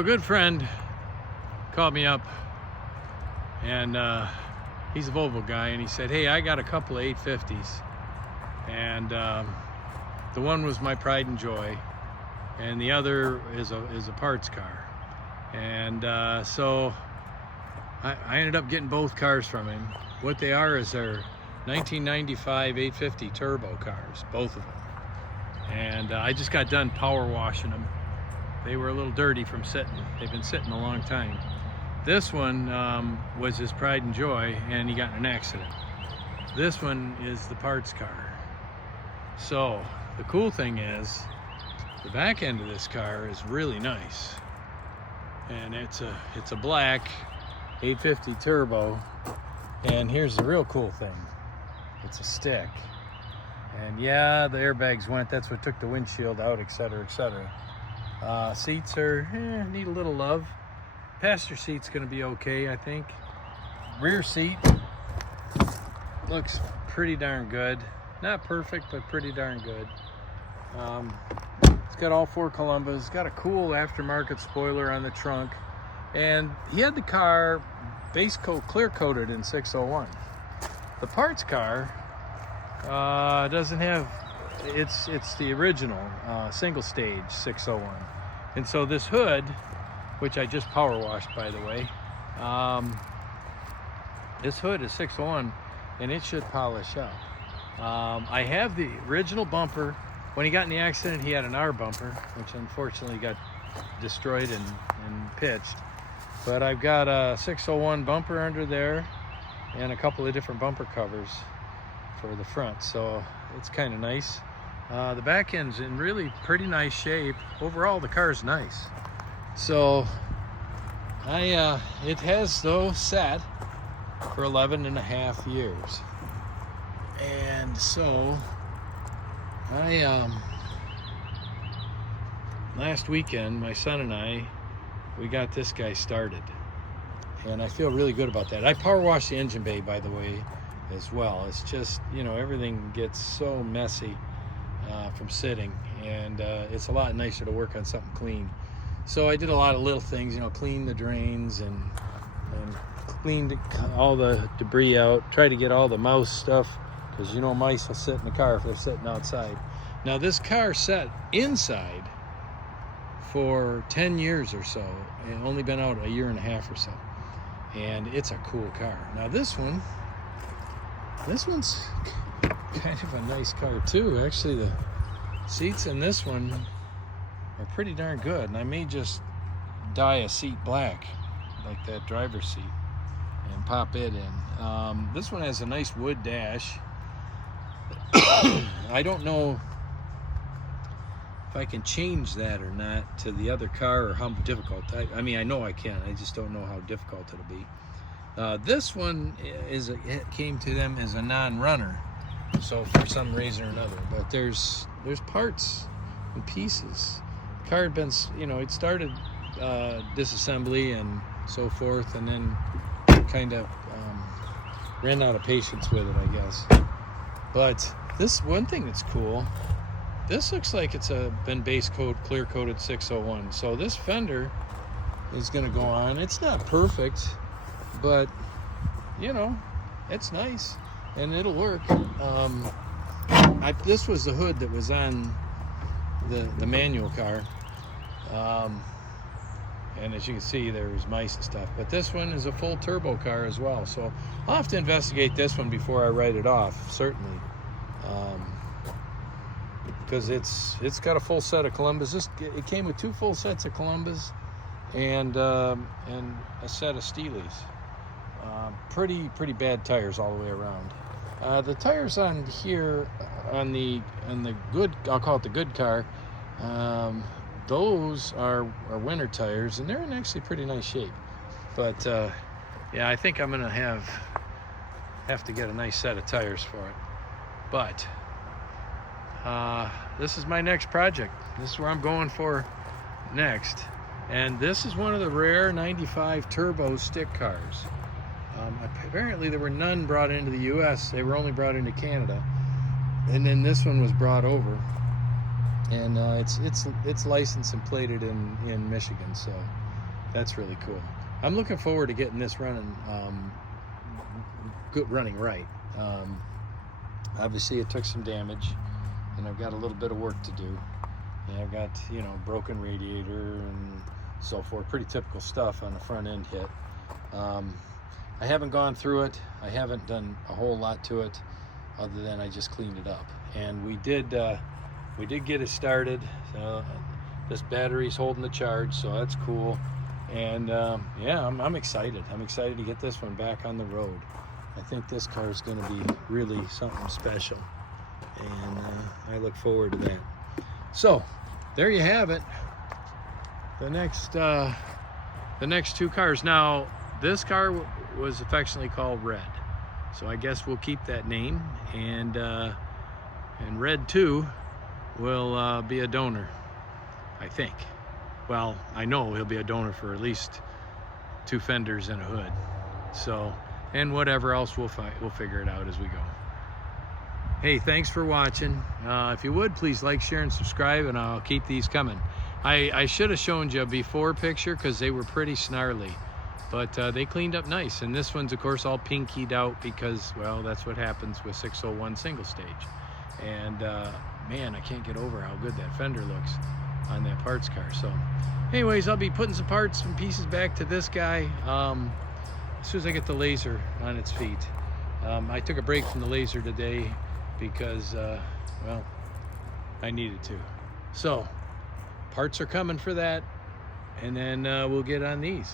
So a good friend called me up, and he's a Volvo guy, and he said, hey, I got a couple of 850s, and the one was my pride and joy, and the other is a parts car. And so I ended up getting both cars from him. What they are is they're 1995 850 turbo cars, both of them. And I just got done power washing them. They were a little dirty from sitting. They've been sitting a long time. This one was his pride and joy, and he got in an accident. This one is the parts car. So the cool thing is the back end of this car is really nice, and it's a black 850 turbo. And here's the real cool thing: it's a stick. And yeah, the airbags went. That's what took the windshield out, etc., etc. Seats are need a little love. Passenger seat's going to be okay, I think. Rear seat looks pretty darn good. Not perfect, but pretty darn good. It's got all 4 Columbus. Got a cool aftermarket spoiler on the trunk, and he had the car base coat clear coated in 601. The parts car doesn't have. It's the original single stage 601, and so this hood, which I just power washed, by the way, this hood is 601, and it should polish up. I have the original bumper. When he got in the accident, he had an R bumper, which unfortunately got destroyed and pitched. But I've got a 601 bumper under there and a couple of different bumper covers for the front, so it's kind of nice. The back end's in really pretty nice shape. Overall, the car's nice. So it has though sat for 11.5 years, and so last weekend my son and I, we got this guy started, and I feel really good about that. I power washed the engine bay, by the way, as well. It's just, you know, everything gets so messy from sitting, and it's a lot nicer to work on something clean. So I did a lot of little things, you know, cleaned the drains and cleaned all the debris out, tried to get all the mouse stuff, because you know mice will sit in the car if they're sitting outside. Now this car sat inside for 10 years or so, and only been out 1.5 years or so, and it's a cool car. Now this one's kind of a nice car too. Actually, the seats in this one are pretty darn good, and I may just dye a seat black like that driver's seat and pop it in. This one has a nice wood dash. I don't know if I can change that or not to the other car, or how difficult. I mean, I know I can. I just don't know how difficult it'll be. This one it came to them as a non-runner, so for some reason or another. But there's parts and pieces. The car had been, you know, it started disassembly and so forth, and then kind of ran out of patience with it, I guess. But this one thing that's cool, this looks like it's been base coat clear coated 601. So this fender is going to go on. It's not perfect, but you know, it's nice and it'll work. This was the hood that was on the manual car, and as you can see, there was mice and stuff. But this one is a full turbo car as well, so I'll have to investigate this one before I write it off, certainly, because it's got a full set of Columbus. It came with 2 full sets of Columbus and a set of Steelies. Pretty bad tires all the way around. The tires on here on the good, I'll call it the good car, those are winter tires, and they're in actually pretty nice shape. But yeah, I think I'm gonna have to get a nice set of tires for it. But this is my next project. This is where I'm going for next, and this is one of the rare 95 turbo stick cars. Apparently there were none brought into the US. They were only brought into Canada, and then this one was brought over. and it's licensed and plated in Michigan, so that's really cool. I'm looking forward to getting this running running right. Obviously it took some damage, and I've got a little bit of work to do. And I've got, you know, broken radiator and so forth, pretty typical stuff on the front end hit. I haven't gone through it. I haven't done a whole lot to it, other than I just cleaned it up. And we did get it started. This battery's holding the charge, so that's cool. And yeah, I'm excited. I'm excited to get this one back on the road. I think this car is going to be really something special, and I look forward to that. So there you have it. The next two cars. Now this car was affectionately called Red, so I guess we'll keep that name. And Red 2 will be a donor, I think. Well, I know he'll be a donor for at least 2 fenders and a hood. So, and whatever else we'll figure it out as we go. Hey, thanks for watching. If you would, please like, share, and subscribe, and I'll keep these coming. I should have shown you a before picture because they were pretty snarly, but they cleaned up nice. And this one's, of course, all pinkied out because, well, that's what happens with 601 single stage. And man, I can't get over how good that fender looks on that parts car. So anyways, I'll be putting some parts and pieces back to this guy as soon as I get the laser on its feet. I took a break from the laser today because well, I needed to. So parts are coming for that, and then we'll get on these.